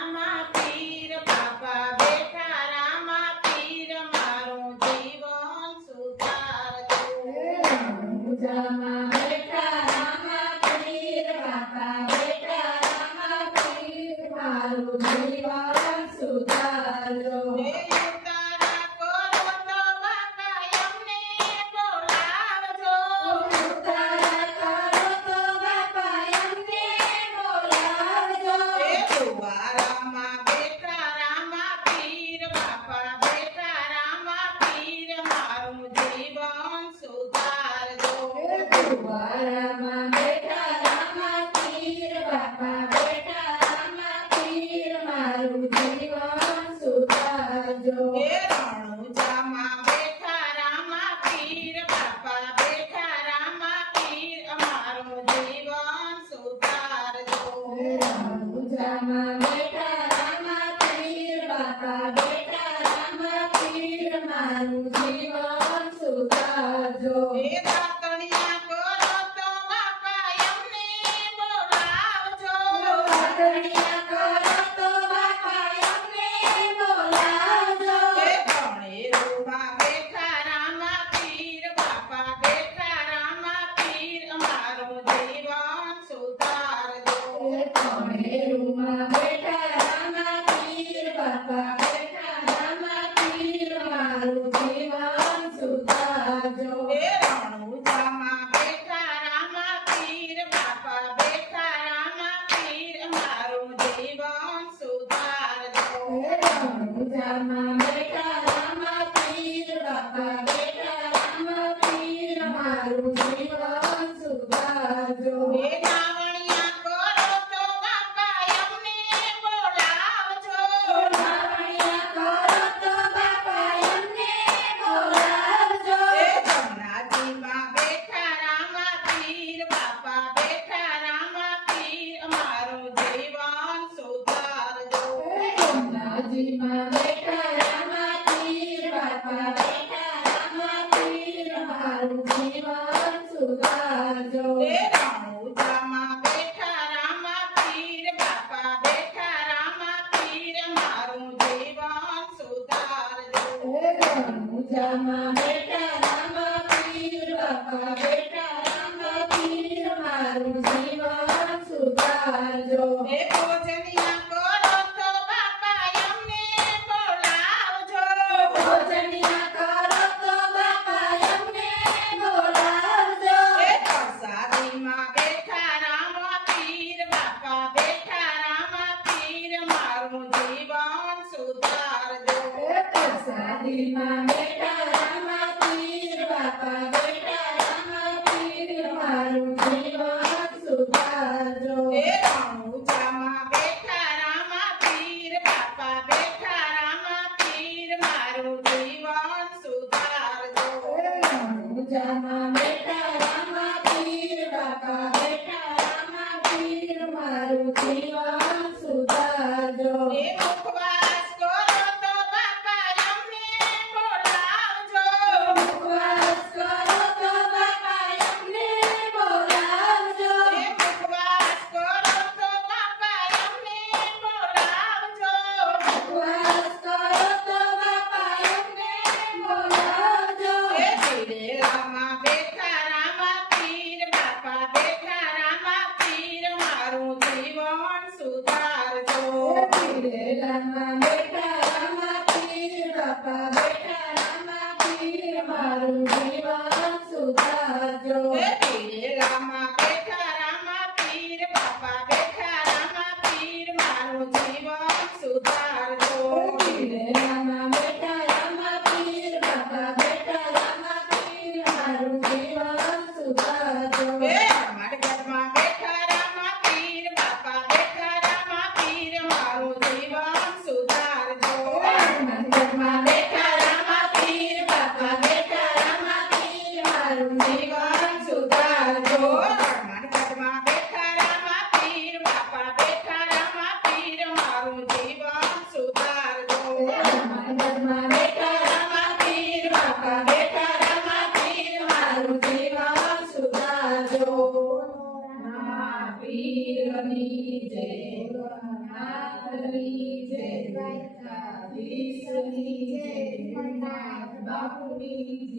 રામા પીર બાપા બેઠા રામા પીર મારું જીવન સુધારજો. રણુજામાં બેઠા રામા પીર બાપા બેઠા રામા પીર મારું જીવન સુધારજો. હે ઉતારા કરો તો બાપા અમને બોલાવજો. ઉતારા કરો તો બાપા અમને બોલાવજો. હે દ્વારામાં બેઠા રામા પીર બાપા બેઠા રામા પીર મારું જીવન સુધારજો. દ્વારામાં બેઠા રામા પીર બાપા બેઠા રામા પીર મારું જીવન સુધારજો. હે રણુજામાં બેઠા રામા પીર બાપા બેઠા રામા પીર અમારું જીવન સુધારજો. રણુજામાં બેઠા રામા પીર બાપા બેઠા રામા પીર મારું જીવન સુધારજો. હે તાતણિયા કરો તો બાપા અમને બોલાવજો. વાદળિયા કરો તો બાપા અમને બોલાવજો. હે ભણેરુમાં બેઠા રામા પીર બાપા બેઠા રામા પીર અમારું જીવન સુધારજો. કણેરુમાં બેઠા રામા પીર બાપા બેઠા રામા પીર મારું જીવન સુધારજો. હે રણુજામાં બેઠા રામા પીર બાપા બેઠા રામા પીર અમારું જીવન સુધારજો. રણુજામાં બેઠા રામા પીર બાપા બેઠા રામા પીર મારું જીવન સુધારજો. હે નાવણિયા કરો તો બાપા અમને બોલાવજો. નાવણિયા કરો તો બાપા અમને બોલાવજો. હે જમનાજીમાં બેઠા રામા પીર બાપા બેઠા રામા પીર અમારું જીવન સુધારજો. જમનાજીમાં બેઠા રામા પીર બાપા બેઠા રામા પીર મારું જીવન સુધારજો. હે રણુજામાં બેઠા રામા પીર બાપા બેઠા રામા પીર મારું જીવન સુધારજો. રણુજામાં બેઠા રામા પીર બાપા બેઠા રામા પીર મારું જીવન સુધારજો. હે ભોજનિયા કરો તો બાપા અમને બોલાવજો. ભોજનિયા કરો તો બાપા અમને બોલાવજો. હે પ્રસાદીમાં બેઠા રામા પીર બાપા બેઠા રામા પીર મારું જીવન સુધારજો. પ્રસાદીમાં બેઠા રામા પીર બાપા બેઠા રામા પીર મારું જીવન સુધારજો. હે રણુજામાં બેઠા રામા પીર બાપા બેઠા રામા પીર મારું જીવન સુધારજો. રણુજામાં બેઠા રામા પીર બાપા બેઠા રામા પીર મારું જીવન સુધારજો. હે મુખવાસ કરો તો બાપા અમને બોલાવજો. ઉપવાસ કરો તો બાપા અમને બોલાવજો. હે મુખવાસ કરો તો બાપા અમને બોલાવજો. ઉપવાસ કરો તો બાપા અમને બોલાવજો. હે દિલેલામાં બેઠા રામા પીર બાપા બેઠા રામા પીર મારું જીવન સુધારજો. દિલેલામાં બેઠા રામા પીર બાપા બેઠા રામા પીર મારું જીવન સુધારજો. હે દિલેલામાં બેઠા રામા પીર બાપા બેઠા રામા પીર મારું જીવન સુધારજો. દિલેલામાં બેઠા રામા પીર બાપા બેઠા રામા પીર મારું જીવન સુધારજો. હે અમારગઢમાં બેઠા રામા પીર બાપા બેઠા રામા પીર મારું જીવન સુધારજો. કૃષ્ણની જય દ્વારકાધીશની જય મન્નાથ બાપુની